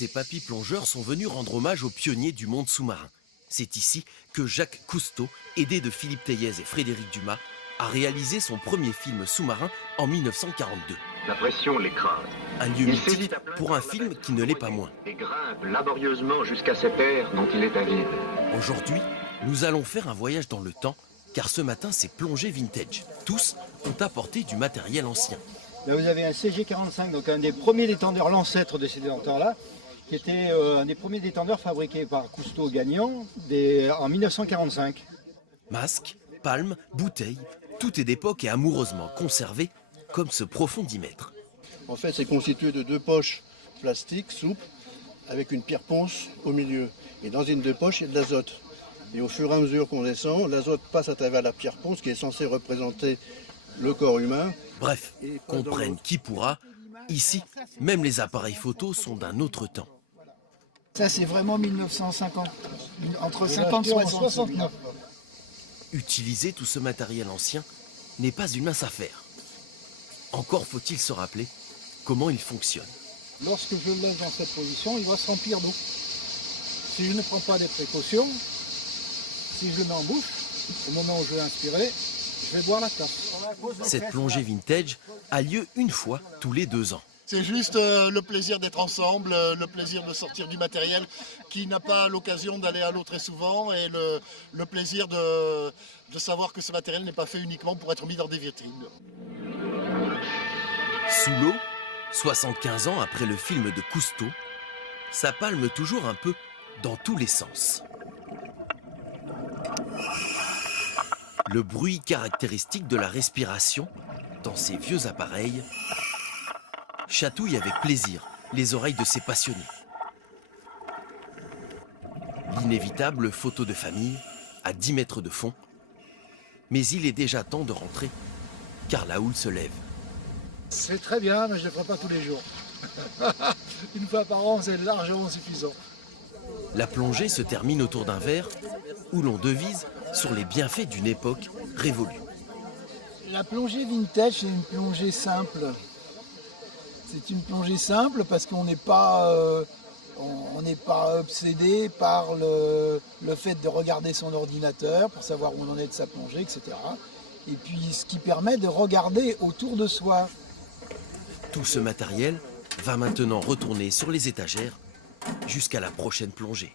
Ces papis plongeurs sont venus rendre hommage aux pionniers du monde sous-marin. C'est ici que Jacques Cousteau, aidé de Philippe Téllez et Frédéric Dumas, a réalisé son premier film sous-marin en 1942. La pression l'écrase. Un lieu mythique pour un film qui ne l'est pas moins. Et grimpe laborieusement jusqu'à ces terres dont il est avide. Aujourd'hui, nous allons faire un voyage dans le temps, car ce matin c'est plongée vintage. Tous ont apporté du matériel ancien. Là vous avez un CG45, donc un des premiers détendeurs, l'ancêtre de ces détendeurs-là, qui était un des premiers détendeurs fabriqués par Cousteau-Gagnan en 1945. Masques, palmes, bouteilles, tout est d'époque et amoureusement conservé, comme ce profond 10 mètres. En fait, c'est constitué de 2 poches plastiques souples avec une pierre ponce au milieu. Et dans une des poches, il y a de l'azote. Et au fur et à mesure qu'on descend, l'azote passe à travers la pierre ponce qui est censée représenter le corps humain. Bref, comprenne qui pourra, ici, même les appareils photos sont d'un autre temps. Ça, c'est vraiment 1950, entre 50 et 69. Utiliser tout ce matériel ancien n'est pas une mince affaire. Encore faut-il se rappeler comment il fonctionne. Lorsque je le lève dans cette position, il va se remplir d'eau. Si je ne prends pas des précautions, si je le mets en bouche, au moment où je vais inspirer, je vais boire la tasse. Cette plongée vintage a lieu une fois tous les 2 ans. C'est juste le plaisir d'être ensemble, le plaisir de sortir du matériel qui n'a pas l'occasion d'aller à l'eau très souvent et le plaisir de savoir que ce matériel n'est pas fait uniquement pour être mis dans des vitrines. Sous l'eau, 75 ans après le film de Cousteau, ça palme toujours un peu dans tous les sens. Le bruit caractéristique de la respiration dans ces vieux appareils chatouille avec plaisir les oreilles de ces passionnés. L'inévitable photo de famille à 10 mètres de fond, mais il est déjà temps de rentrer car la houle se lève. C'est très bien, mais je ne le ferai pas tous les jours. Une fois par an, c'est largement suffisant. La plongée se termine autour d'un verre où l'on devise sur les bienfaits d'une époque révolue. La plongée vintage, c'est une plongée simple. C'est une plongée simple parce qu'on n'est pas obsédé par le fait de regarder son ordinateur pour savoir où on en est de sa plongée, etc. Et puis ce qui permet de regarder autour de soi. Tout ce matériel va maintenant retourner sur les étagères jusqu'à la prochaine plongée.